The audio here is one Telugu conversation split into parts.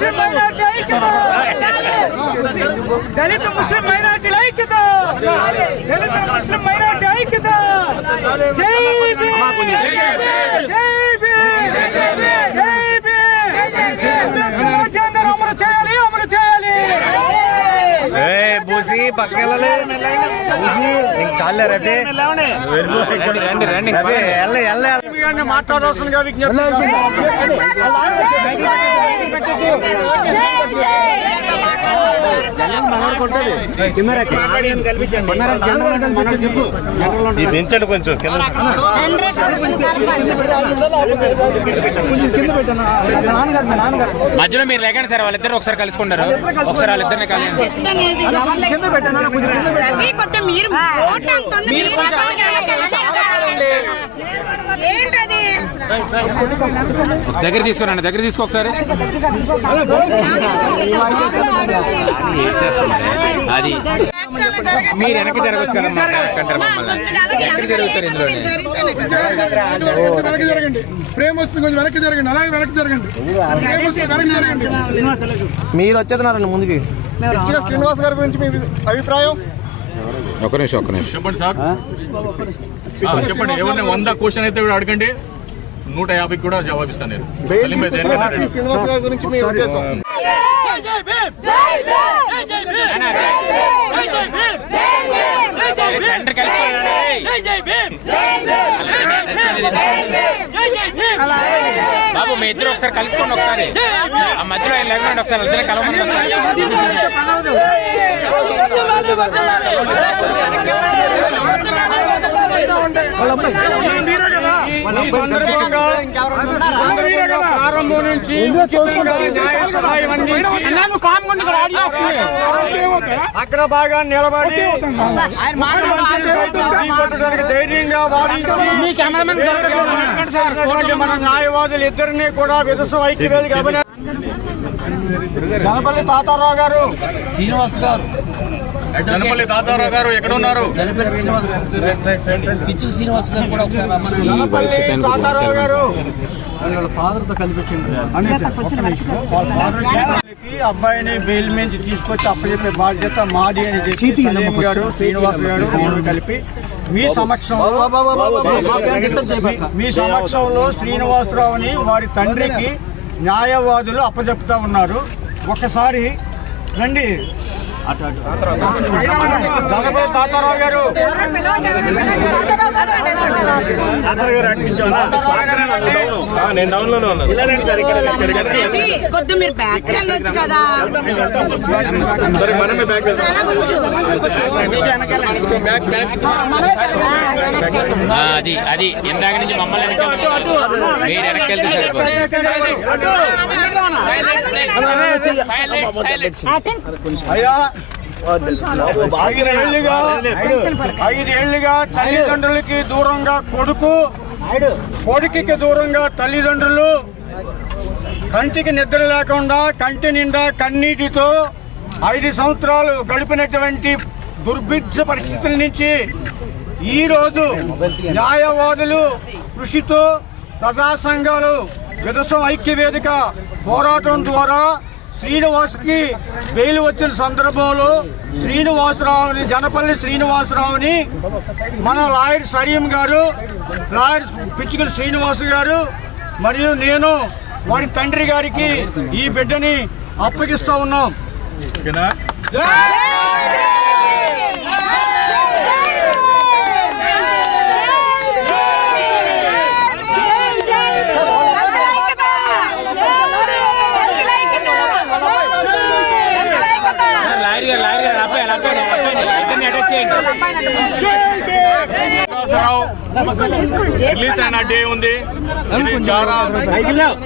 ముస్లిం మైనార్టీ ఐక్యత! దళిత ముస్లిం మైనార్టీల ఐక్యత! దళిత ముస్లిం మైనార్టీ ఐక్యత! జై భీమ్! జై భీమ్! జై భీమ్! అంబేద్కర్ రాజ్యాంగం అమలు చేయాలి అమలు చేయాలి! బూసి పక్కలే బూసి ఇంక చాలే రటే రండి రండి ఎల్ల ఎల్ల మాట్లాడాల్సిందిగా విజ్ఞప్తి దించండి కొంచెం. మధ్యలో మీరు లేకండి సార్ వాళ్ళిద్దరు ఒకసారి కలుసుకుంటారు. ఒకసారి వాళ్ళిద్దరిని దగ్గర తీసుకోరండి దగ్గర తీసుకో ఒకసారి. అది. మీరు వెనక్కి జరగచ్చు కదమ్మా కంటారు మమ్మల్ని. ఎక్కడ జరుగుతారు ఇందులో మీరు జరిగితేనే కదా. వెనక్కి జరగండి ప్రేమ వస్తుంది కొంచెం వెనక్కి జరగండి అలాగే వెనక్కి జరగండి అదే చెప్తున్నాను అర్థం అవ్వలేదు. మీరు వచ్చేస్తున్నారండి ముందుకి శ్రీనివాస్ గారి గురించి మీ అభిప్రాయం ఒక నిమిషం ఒక నిమిషం చెప్పండి సార్ చెప్పండి ఎవరిని వంద క్వశ్చన్ అయితే కూడా అడగండి నూట యాభైకి కూడా జవాబిస్తాను నేను. శ్రీనివాస్ గారి గురించి మీ ఉద్దేశం బాబు మీ ఇద్దరు ఒకసారి కలుసుకోండి ఒకసారి. ఆ మధ్యలో ఆయన లేకుండా ఒకసారి ఇద్దరు కలవమని ఒకసారి. ప్రారంభం నుంచి అగ్రభాగా నిలబడి ధైర్యంగా వాదించి మన న్యాయవాదులు ఇద్దరిని కూడా విదసం ఐక్యవేదిక అభినందన గణపల్లి తాతారావు గారు. శ్రీనివాస్ గారు. జనపల్లి తాతారావు గారు ఎక్కడ ఉన్నారు? జనపేట శ్రీనివాస్ గారు. పిచ్చు శ్రీనివాస్ గారు కూడా ఒకసారి అబ్బాయిని బెయిల్ నుంచి తీసుకొచ్చి అప్పచెప్పే బాధ్యత మాది అని చెప్పి గారు శ్రీనివాస్ గారు కలిపి మీ సమక్షంలో మీ సమక్షంలో శ్రీనివాసరావుని వారి తండ్రికి న్యాయవాదులు అప్పచెప్తా ఉన్నారు. ఒకసారి రండి. గణపతి తాతారావు గారు. నేను డౌన్లోనే ఉన్నాను రవి కొద్ది మీరు బ్యాక్ వెళ్ళొచ్చు కదా సరే మనమే బ్యాక్ అది అది. ఇందాక నుంచి మమ్మల్ని మీరు వెనక్కి వెళ్తే సరిపోతుంది అయ్యా. ఐదేళ్ళుగా ఐదేళ్ళుగా తల్లిదండ్రులకి దూరంగా కొడుకు కొడుకుకి దూరంగా తల్లిదండ్రులు కంటికి నిద్ర లేకుండా కంటి నిండా కన్నీటితో ఐదు సంవత్సరాలు గడిపినటువంటి దుర్భిక్ష పరిస్థితుల నుంచి ఈ రోజు న్యాయవాదులు కృషితో ప్రజా సంఘాలు విదసం ఐక్య వేదిక పోరాటం ద్వారా శ్రీనివాస్కి బెయిల్ వచ్చిన సందర్భంలో శ్రీనివాసరావుని జనపల్లి శ్రీనివాసరావుని మన లాయర్ సలీం గారు లాయర్ పిచ్చుకల శ్రీనివాస్ గారు మరియు నేను వారి తండ్రి గారికి ఈ బిడ్డని అప్పగిస్తా ఉన్నాం ఓకేనా లాయర్ గారు లాయర్ గారు అబ్బాయి అబ్బాయి అబ్బాయి ఇద్దరిని అటాచ్ చేయండి శ్రీనివాసరావు రిలీజ్ అయిన డే ఉంది. ఇది చాలా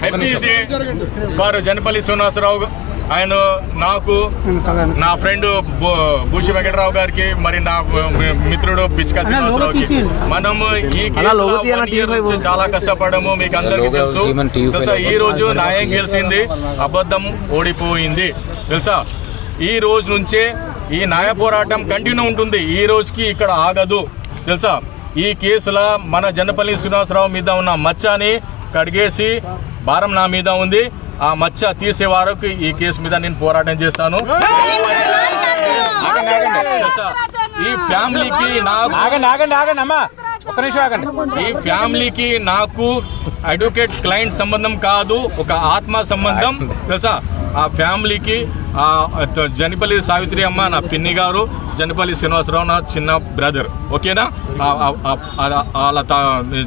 happy day for Janapalli Srinivasarao ఆయన నాకు నా ఫ్రెండ్ భూషి వెంకటరావు గారికి మరి నా మిత్రుడు పిచ్కా శ్రీనివాసరావుకి. మనము ఈ చాలా కష్టపడము మీకు అందరికీ తెలుసు. తెలుసా? ఈ రోజు న్యాయం గెలిచింది అబద్ధం ఓడిపోయింది. తెలుసా? ఈ రోజు నుంచే ఈ న్యాయ పోరాటం కంటిన్యూ ఉంటుంది. ఈ రోజుకి ఇక్కడ ఆగదు. తెలుసా? ఈ కేసులో మన జనపల్లి శ్రీనివాసరావు మీద ఉన్న మచ్చని కడిగేసి భారం నా మీద ఉంది. ఆ మచ్చ తీసే వరకు ఈ కేసు మీద నేను పోరాటం చేస్తాను? ఈ ఫ్యామిలీకి నాకు ఆగండి ఆగండి ఆగండి అమ్మా. ఒక్క నిమిషం ఆగండి. ఈ ఫ్యామిలీకి నాకు అడ్వకేట్ క్లయింట్ సంబంధం కాదు ఒక ఆత్మ సంబంధం. తెలుసా? ఆ ఫ్యామిలీకి ఆ జనిపల్లి సావిత్రి అమ్మ నా పిన్ని గారు జనపల్లి శ్రీనివాసరావు నా చిన్న బ్రదర్. ఓకేనా? వాళ్ళ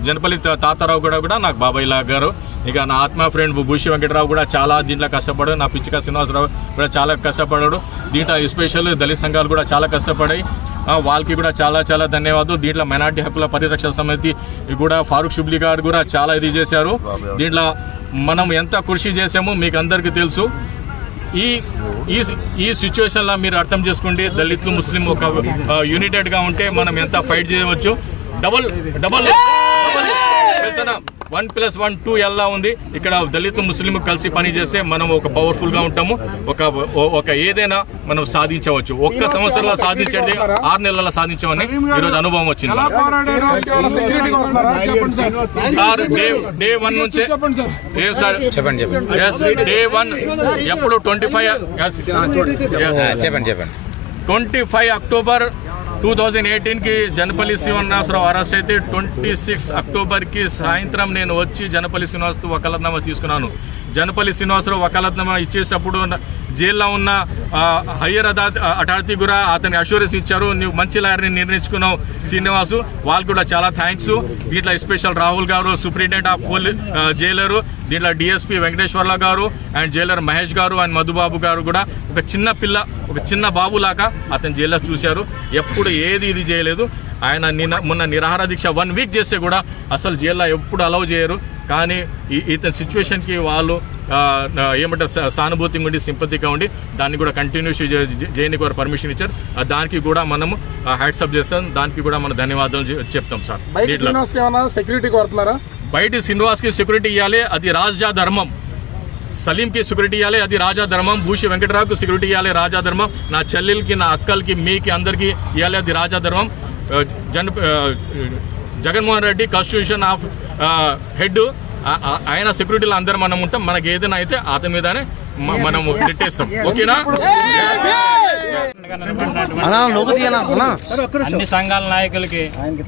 జనపల్లి తాతారావు కూడా కూడా నాకు బాబాయ్ లా గారు. ఇక నా ఆత్మ ఫ్రెండ్ భూషి వెంకటరావు కూడా చాలా దీంట్లో కష్టపడాడు నా పిచ్చిక శ్రీనివాసరావు కూడా చాలా కష్టపడాడు. దీంట్లో ఎస్పెషల్ దళిత సంఘాలు కూడా చాలా కష్టపడాయి. వాళ్ళకి కూడా చాలా చాలా ధన్యవాదాలు. దీంట్లో మైనార్టీ హక్కుల పరిరక్షణ సమితి కూడా ఫారూక్ షుబ్లీ గారు కూడా చాలా ఇది చేశారు. దీంట్లో మనం ఎంత కృషి చేసామో మీకు అందరికీ తెలుసు. ఈ ఈ ఈ సిచ్యువేషన్లో మీరు అర్థం చేసుకోండి. దళితులు ముస్లిం ఒక యూనిటెడ్గా ఉంటే మనం ఎంత ఫైట్ చేయవచ్చు. Double double one plus one two ఎలా ఉంది. ఇక్కడ దళిత ముస్లిం కలిసి పని చేస్తే మనం ఒక పవర్ఫుల్గా ఉంటాము. ఒక ఒక ఏదైనా మనం సాధించవచ్చు. ఒక్క సంవత్సరంలో సాధించేది ఆరు నెలల్లో సాధించామని ఈరోజు అనుభవం వచ్చింది. సార్. డే డే వన్ నుంచి ఏ సార్. చెప్పండి డే వన్ ఎప్పుడు ట్వంటీ ఫైవ్ చెప్పండి చెప్పండి. Twenty five October two thousand ఎయిటీన్కి Janapalli Srinivasarao arrest అయితే ట్వంటీ సిక్స్ అక్టోబర్కి సాయంత్రం నేను వచ్చి జనపల్లి శ్రీనివాసరావు ఒకళ్ళ తీసుకున్నాను. జనపల్లి శ్రీనివాసరావు వకాలత్నామా ఇచ్చేసినప్పుడు జైల్లో ఉన్న హయ్యర్ అదా అథారిటీ కూడా అతని అష్యూరెన్స్ ఇచ్చారు. నువ్వు మంచి లాయర్ని నిర్ణయించుకున్నావు శ్రీనివాసు. వాళ్ళు కూడా చాలా థ్యాంక్స్. దీంట్లో స్పెషల్ రాహుల్ గారు సూపరింటెండెంట్ ఆఫ్ పోలీ జైలరు. దీంట్లో డిఎస్పీ వెంకటేశ్వర్ల గారు అండ్ జైలర్ మహేష్ గారు అండ్ మధుబాబు గారు కూడా ఒక చిన్న పిల్ల ఒక చిన్న బాబు లాగా అతను జైల్లో చూశారు. ఎప్పుడు ఏది ఇది చేయలేదు ఆయన నిన్న మొన్న నిరాహార దీక్ష వన్ వీక్ చేస్తే కూడా అసలు జైల్లో ఎప్పుడు అలౌ చేయరు కానీ ఈ- ఇతని సిచ్యువేషన్కి వాళ్ళు ఏమంటారు సానుభూతి ఉండి సింపతిగా ఉండి దాన్ని కూడా కంటిన్యూస్ చేయడానికి వారు పర్మిషన్ ఇచ్చారు. దానికి కూడా మనము హ్యాట్సప్ చేస్తాం. దానికి కూడా మనం ధన్యవాదాలు చెప్తాం సార్. సెక్యూరిటీ కోరుతున్నారా బయట శ్రీనివాస్కి సెక్యూరిటీ ఇవ్వాలి అది రాజా ధర్మం. సలీం కి సెక్యూరిటీ ఇవ్వాలి అది రాజా ధర్మం. భూషి వెంకటరావుకి సెక్యూరిటీ ఇవ్వాలి రాజా ధర్మం. నా చెల్లెలకి నా అక్కలకి మీకి అందరికి ఇవ్వాలి అది రాజా ధర్మం. Jan Jaganmohan Reddy constitution of head ఆయన సెక్యూరిటీలో అందరం మనం ఉంటాం మనకి ఏదైనా అయితే అతని మీదనే మనము తిట్టేస్తాం ఓకేనా అన్ని సంఘాల నాయకులకి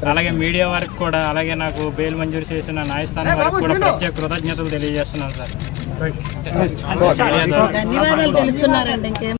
అలాగే మీడియా వారికి కూడా అలాగే నాకు బెయిల్ మంజూరు చేసిన న్యాయస్థానం వారికి కూడా ప్రత్యేక కృతజ్ఞతలు తెలియజేస్తున్నాను సార్ ధన్యవాదాలు తెలుపుతున్నారండి ఇంకేం